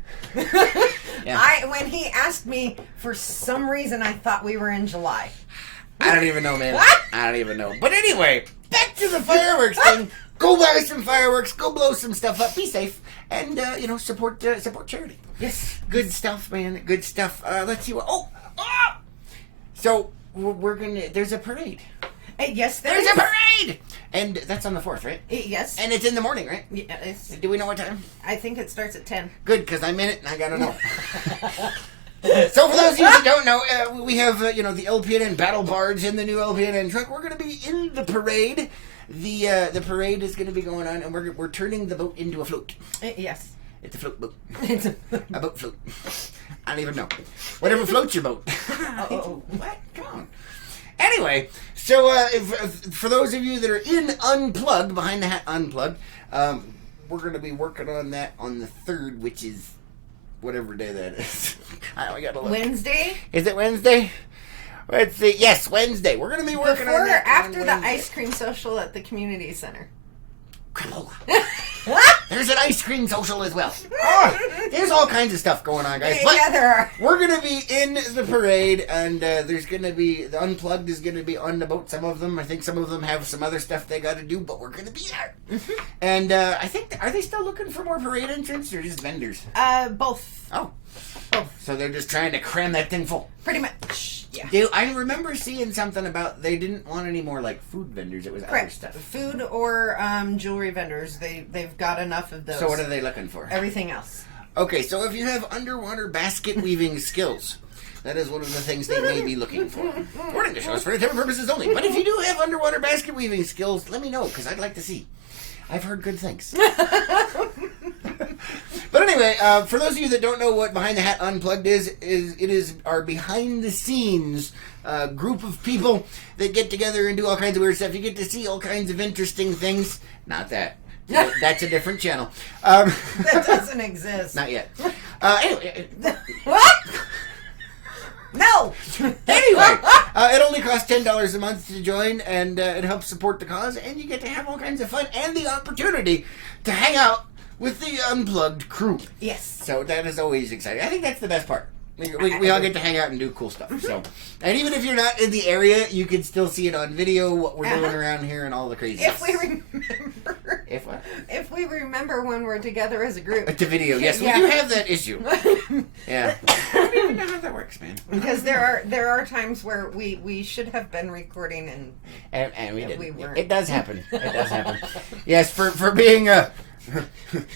Yeah. When he asked me, for some reason, I thought we were in July. I don't even know, man. I don't even know. But anyway, back to the fireworks thing. Go buy some fireworks. Go blow some stuff up. Be safe, and support charity. Yes. Good stuff, man. Good stuff. Let's see what. So we're gonna. There's a parade. Yes, There's a parade, and that's on the 4th, right? Yes. And it's in the morning, right? Yes. Do we know what time? I think it starts at 10. Good, because I'm in it and I gotta know. So for those of you that don't know, we have the LPNN battle barge in the new LPNN truck. We're going to be in the parade. The parade is going to be going on, and we're turning the boat into a float. Yes. It's a float boat. A boat float. I don't even know. Whatever floats your boat. What? Come on. Anyway, so for those of you that are in Unplugged, Behind the Hat Unplugged, we're going to be working on that on the 3rd, which is whatever day that is. I gotta look. Wednesday? Is it Wednesday? Let's see. Yes, Wednesday. We're going to be working Before on that. Or after on the Wednesday. ice cream social at the community center? Crapola. There's an ice cream social as well. There's all kinds of stuff going on, guys. But Yeah, there are. we're going to be in the parade, and there's going to be, the Unplugged is going to be on the boat. Some of them, I think some of them have some other stuff they got to do, but we're going to be there. And I think, are they still looking for more parade entrants or just vendors? Both. Oh. So they're just trying to cram that thing full. Pretty much. Yeah. Dude, I remember seeing something about they didn't want any more like food vendors. It was other stuff. Food or jewelry vendors. They've got enough of those. So what are they looking for? Everything else. Okay, so if you have underwater basket weaving skills, that is one of the things they may be looking for. Warning, the show is for entertainment purposes only. But if you do have underwater basket weaving skills, let me know, because I'd like to see. I've heard good things. But anyway, for those of you that don't know what Behind the Hat Unplugged is it is our behind the scenes group of people that get together and do all kinds of weird stuff. You get to see all kinds of interesting things. Not that. That's a different channel. That doesn't exist. Not yet. Anyway. What? No. Anyway, it only costs $10 a month to join, and it helps support the cause, and you get to have all kinds of fun and the opportunity to hang out with the Unplugged crew. Yes. So that is always exciting. I think that's the best part. We all get to hang out and do cool stuff. So, and even if you're not in the area, you can still see it on video, what we're doing around here and all the crazy If we remember. If what? If we remember when we're together as a group. The video, yes, Yeah. we do have that issue. Yeah. I don't even know how that works, man. Because there are times where we should have been recording And we didn't. we weren't. It does happen. It does happen. Yes, for being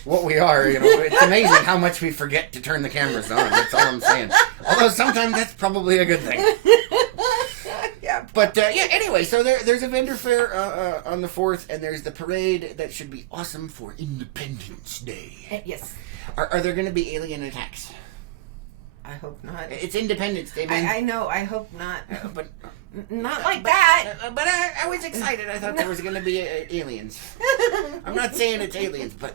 what we are, it's amazing how much we forget to turn the cameras on. That's all I'm saying. Although sometimes that's probably a good thing. Yeah. But anyway, so there's a vendor fair on the 4th, and there's the parade that should be awesome for Independence Day. Yes. Are there going to be alien attacks? I hope not. It's Independence Day, man. I know. I hope not. But Not like that. But I was excited. I thought there was going to be aliens. I'm not saying it's aliens, but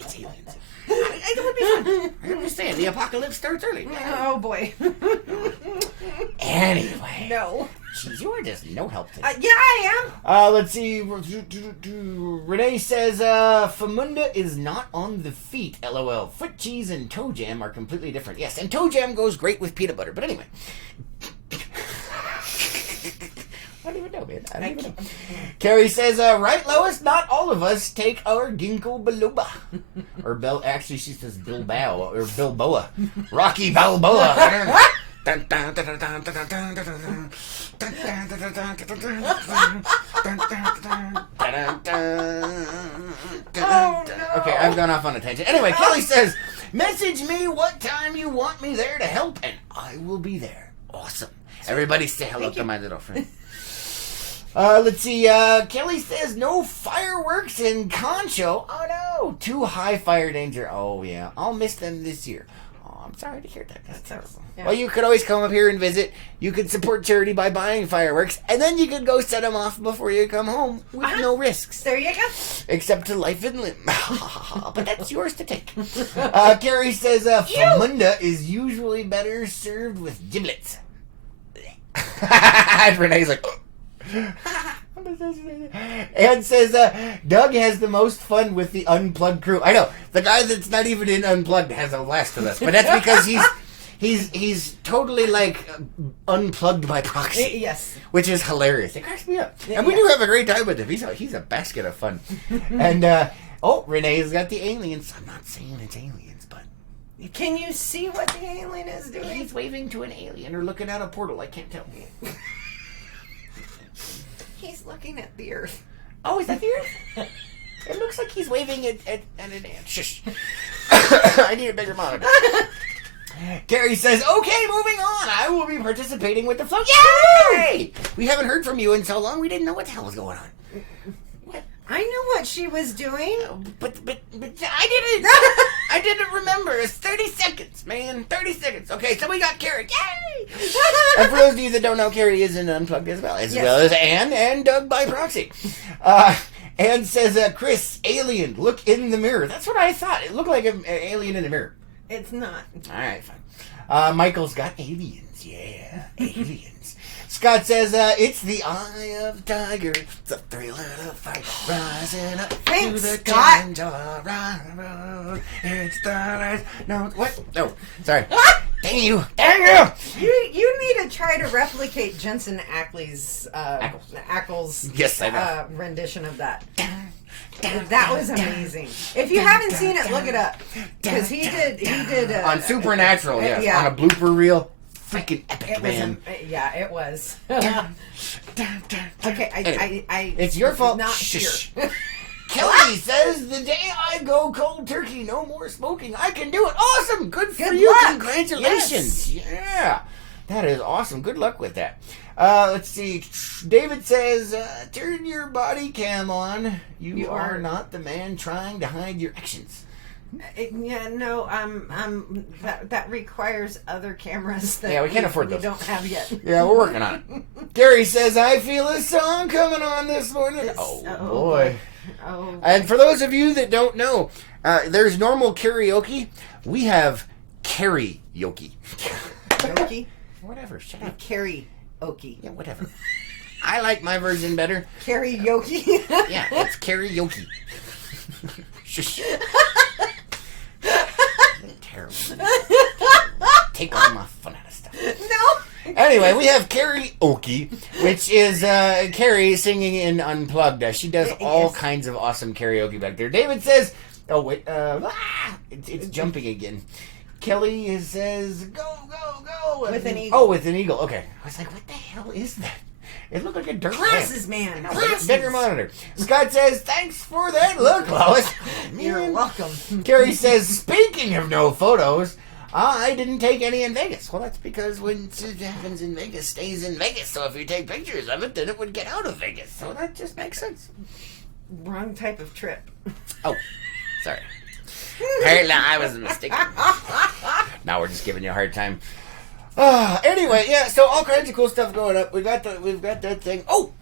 it's aliens. It would be fun. I'm just saying, the apocalypse starts early. Oh boy. Anyway. No. Jeez, you are just no help today. Yeah, I am. Let's see. Renee says, Famunda is not on the feet, LOL. Foot cheese and toe jam are completely different. Yes, and toe jam goes great with peanut butter. But anyway. I don't even know, man. I don't even know. Carrie says, right, Lois? Not all of us take our ginkgo biloba. Or actually, she says Bilbao or Bilboa. Rocky Balboa. Dun, dun, dun, dun, dun, dun, dun, dun, dun, dun. Dun, dun, dun, dun, dun, dun, dun, dun, dun, dun, dun. Okay, I've gone off on a tangent. Anyway, Kelly says, message me what time you want me there to help, and I will be there. Awesome. Everybody say hello to my little friend. Let's see, Kelly says no fireworks in Concho. Oh no, too high fire danger. Oh yeah, I'll miss them this year. Oh, I'm sorry to hear that. That's terrible. Yeah. Well, you could always come up here and visit. You could support charity by buying fireworks, and then you could go set them off before you come home with no risks. There you go. Except to life and limb. But that's yours to take. Carrie says, Famunda is usually better served with giblets. And Renee's like, And says, Doug has the most fun with the Unplugged crew. I know. The guy that's not even in Unplugged has a blast with us. But that's because he's totally like unplugged by proxy. Yes. Which is hilarious. It cracks me up. And we do have a great time with him. He's a basket of fun. And, Renee's got the aliens. I'm not saying it's aliens, but... Can you see what the alien is doing? He's waving to an alien or looking at a portal. I can't tell. He's looking at the Earth. Oh, is that the Earth? It looks like he's waving at an ant. Shush. I need a bigger monitor. Carrie says, okay, moving on. I will be participating with the float. Yay! We haven't heard from you in so long, we didn't know what the hell was going on. What? I knew what she was doing. But I didn't remember. It's 30 seconds, man. 30 seconds. Okay, so we got Carrie. Yay! And for those of you that don't know, Carrie is in Unplugged as well. Well as Ann and Doug by proxy. Ann says, Chris, alien, look in the mirror. That's what I thought. It looked like an alien in the mirror. It's not. All right, fine. Michael's got aliens. Yeah, aliens. Scott says, it's the eye of the tiger, the thrill of the fight, rising up to the challenge of a it's the last... No, what? No, sorry. Dang you. You need to try to replicate Jensen Ackles' Yes, I know. rendition of that. That was amazing. If you haven't seen it, look it up. Because he did on Supernatural, yes. Yeah. On a blooper reel. Freaking epic, man. It was. Okay, anyway, I it's your fault. Not Shh. Kelly says, the day I go cold turkey, no more smoking. I can do it. Awesome. Good for you. Luck. Congratulations. Yes. Yeah. That is awesome. Good luck with that. Let's see. David says, turn your body cam on. You are not the man trying to hide your actions. That requires other cameras that we can't afford those. We don't have yet. Yeah, we're working on it. Gary says, I feel a song coming on this morning. Oh, boy. Oh. And for those of you that don't know, there's normal karaoke. We have karaoke. Karaoke? Whatever, shut up. Karaoke. Yeah, whatever. I like my version better. Karaoke? Yeah, it's karaoke. Shush. Terrible. Take all my fun out of stuff. No. Anyway, we have karaoke, which is Carrie singing in Unplugged. She does all kinds of awesome karaoke back there. David says, oh, wait, it's jumping again. Kelly says, go, go, go. With an eagle. Oh, with an eagle. Okay. I was like, what the hell is that? It looked like a dirt Glasses, man. Glasses. Bigger monitor. Scott says, thanks for that look, Lois. You're welcome. Carrie says, speaking of no photos, I didn't take any in Vegas. Well, that's because when it happens in Vegas, stays in Vegas. So if you take pictures of it, then it would get out of Vegas. So that just makes sense. Wrong type of trip. Oh, sorry. Apparently I was mistaken. Now we're just giving you a hard time. Anyway, yeah, so all kinds of cool stuff going up. We've got that thing. Oh,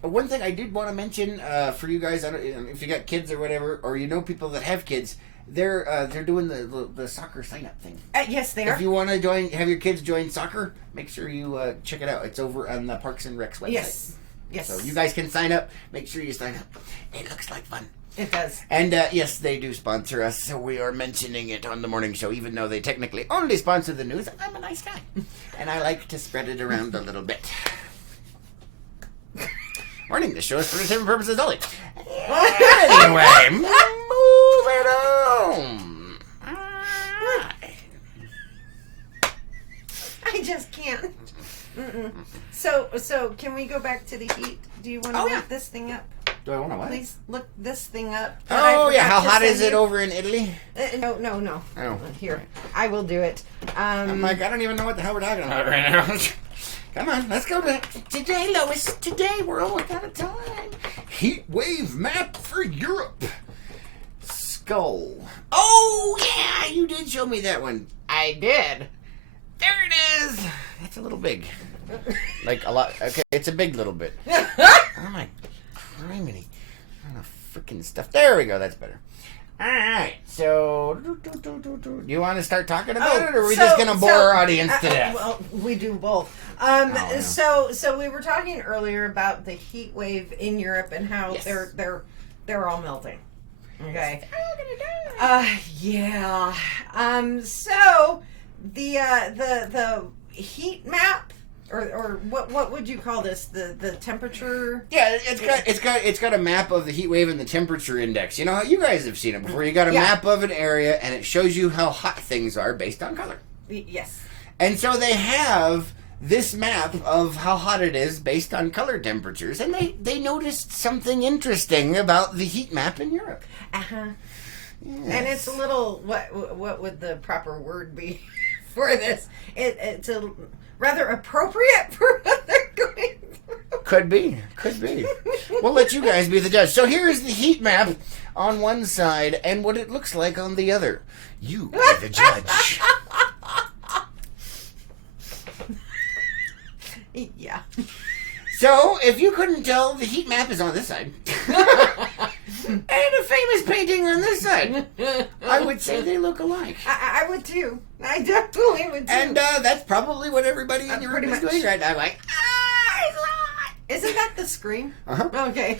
one thing I did want to mention for you guys, if you got kids or whatever, or you know people that have kids, they're doing the soccer sign up thing. Yes, they are. If you want to have your kids join soccer, make sure you check it out. It's over on the Parks and Rec's website. Yes. So you guys can sign up. Make sure you sign up. It looks like fun. It does. And yes, they do sponsor us, so we are mentioning it on the morning show, even though they technically only sponsor the news. I'm a nice guy, and I like to spread it around a little bit. Warning, this show is for entertainment purposes only. Anyway, moving on. I just can't. Mm-mm. So can we go back to the heat? Do you want to look this thing up? Do I want to what? Please look this thing up. Oh, yeah. How hot is it over in Italy? No. Oh. Here. I will do it. I'm like, I don't even know what the hell we're talking about right now. Come on, let's go to today, Lois. Today, we're almost out of time. Heat wave map for Europe. Skull. Oh, yeah, you did show me that one. I did. There it is. That's a little big. Like a lot. Okay, it's a big little bit. Oh, my criminy. Freaking stuff. There we go. That's better. Alright, so do you want to start talking about it, or are we just going to bore our audience to death? Well, we do both. no. So we were talking earlier about the heat wave in Europe and how they're all melting. Okay. Yeah. So the heat map, or what would you call this? The temperature? Yeah, it's got a map of the heat wave and the temperature index. You know how you guys have seen it before. You got a map of an area, and it shows you how hot things are based on color. Yes. And so they have this map of how hot it is based on color temperatures, and they noticed something interesting about the heat map in Europe. Yes. And it's a little, what would the proper word be for this? It's a rather appropriate for what they're going through. Could be. We'll let you guys be the judge. So here is the heat map on one side and what it looks like on the other. You be the judge. Yeah. So, if you couldn't tell, the heat map is on this side. And a famous painting on this side. I would say they look alike. I would too. I definitely would too. And that's probably what everybody in Europe is doing right now. Like, it's hot. Isn't that the scream? Uh-huh. Okay.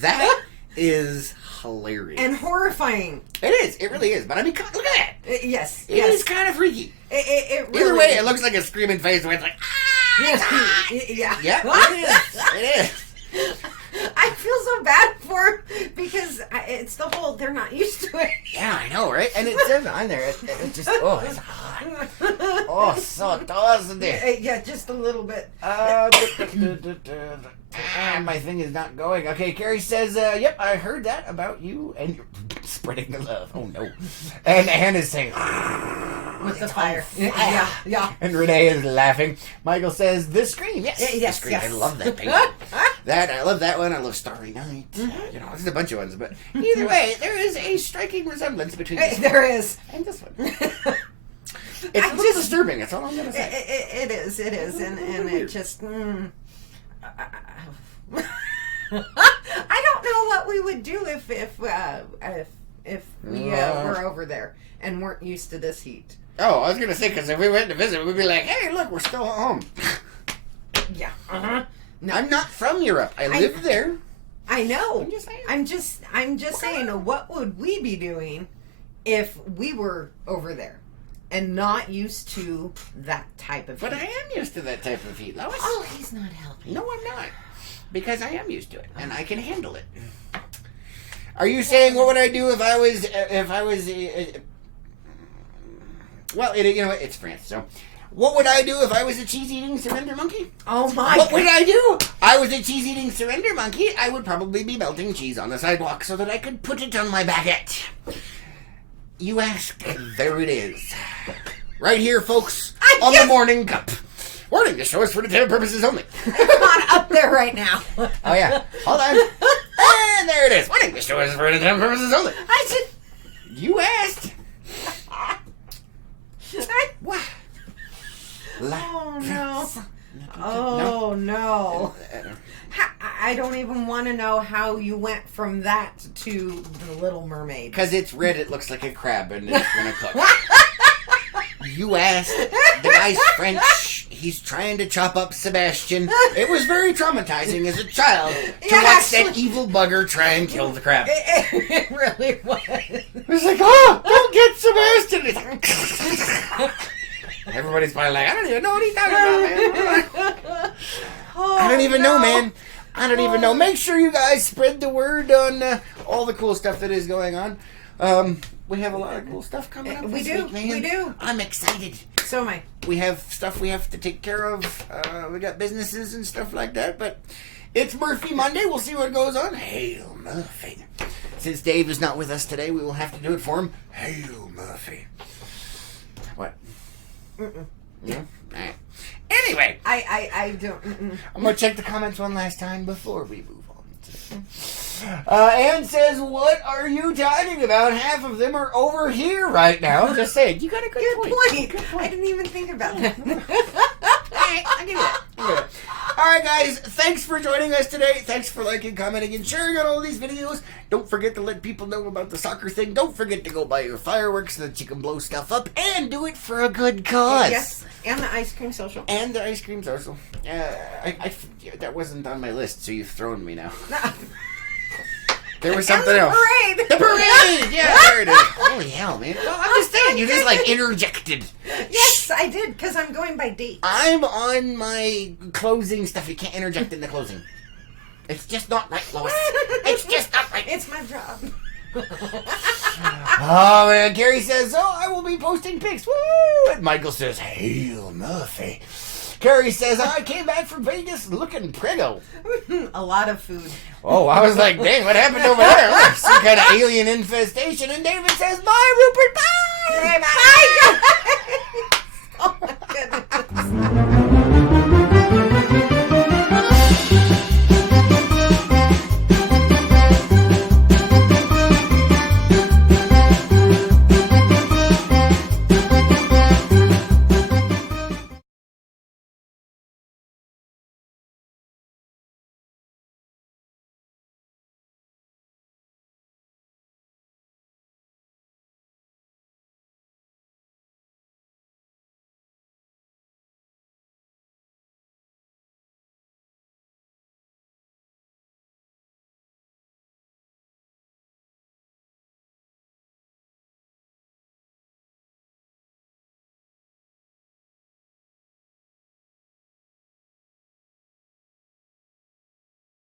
That is hilarious. And horrifying. It is. It really is. But I mean, look at that. Yes. It is kind of freaky. It really Either way, is. it looks like a screaming face where it's like, it's hot. Yeah. Yep, it is. It is. I feel so bad for because it's the whole, they're not used to it. Yeah, I know, right? And it says on there, it just, it's hot. Oh, so toasty. Yeah, just a little bit. My thing is not going. Okay, Carrie says, yep, I heard that about you and you're spreading the love. Oh, no. And Anne is saying, with the fire. Yeah. And Renee is laughing. Michael says, the scream. Yes, yes, the scream. yes. I love that painting. I love that one. I love Starry Night. Mm-hmm. You know, there's a bunch of ones. But either way, there is a striking resemblance between this There is. and this one. It's a little disturbing. That's all I'm going to say. It is, and it just... I don't know what we would do if we were over there and weren't used to this heat. Oh, I was gonna say because if we went to visit, we'd be like, "Hey, look, we're still at home." Yeah. No. I'm not from Europe. I live there. I know. I'm just saying. I'm just saying. What would we be doing if we were over there and not used to that type of heat? But I am used to that type of heat, Lois. Oh, he's not helping. No, I'm not. Because I am used to it, and I can handle it. Are you saying what would I do if I was well, you know what? It's France, so what would I do if I was a cheese-eating surrender monkey? Oh my! What would I do? I was a cheese-eating surrender monkey. I would probably be melting cheese on the sidewalk so that I could put it on my baguette. You ask, there it is, right here, folks, on the morning cup. Warning, this show is for entertainment purposes only. It's not up there right now. Oh, yeah. Hold on. And there it is. Warning, this show is for entertainment purposes only. You asked. What? Oh, no. Oh, no. I don't even want to know how you went from that to The Little Mermaid. Because it's red, it looks like a crab, and it's going to cook. You asked. The guy's French. He's trying to chop up Sebastian. It was very traumatizing as a child to watch that evil bugger try and kill the crab. It really was. It was like, oh, don't get Sebastian. It's like, everybody's probably like, I don't even know what he's talking about, man. I don't even know, man. I don't even know. Make sure you guys spread the word on all the cool stuff that is going on. We have a lot of cool stuff coming up this week, man. We do. I'm excited. So am I. We have stuff we have to take care of. We got businesses and stuff like that. But it's Murphy Monday. We'll see what goes on. Hail Murphy. Since Dave is not with us today, we will have to do it for him. Hail Murphy. What? Yeah? All right. Anyway. I don't. I'm going to check the comments one last time before we move on. Ann says, what are you talking about? Half of them are over here right now. Just saying. You got a good point. Good point. I didn't even think about that. Alright, I'll give you that. Alright guys, thanks for joining us today. Thanks for liking, commenting, and sharing on all these videos. Don't forget to let people know about the soccer thing. Don't forget to go buy your fireworks so that you can blow stuff up and do it for a good cause. Yes, and the ice cream social. And the ice cream social. That wasn't on my list, so you've thrown me now. There was something else. Parade. The parade! Yeah, there it is. Holy hell, man. Well, I'm just saying, you just like interjected. Yes, I did, because I'm going by date. I'm on my closing stuff. You can't interject in the closing. It's just not right, Lois. It's just not right. It's my job. Oh, man. Gary says, I will be posting pics. Woo! And Michael says, Hail Murphy. Carrie says, I came back from Vegas looking pretto. A lot of food. Oh, I was like, dang, what happened over there? Some kind of alien infestation. And David says, bye, Rupert, bye! Bye!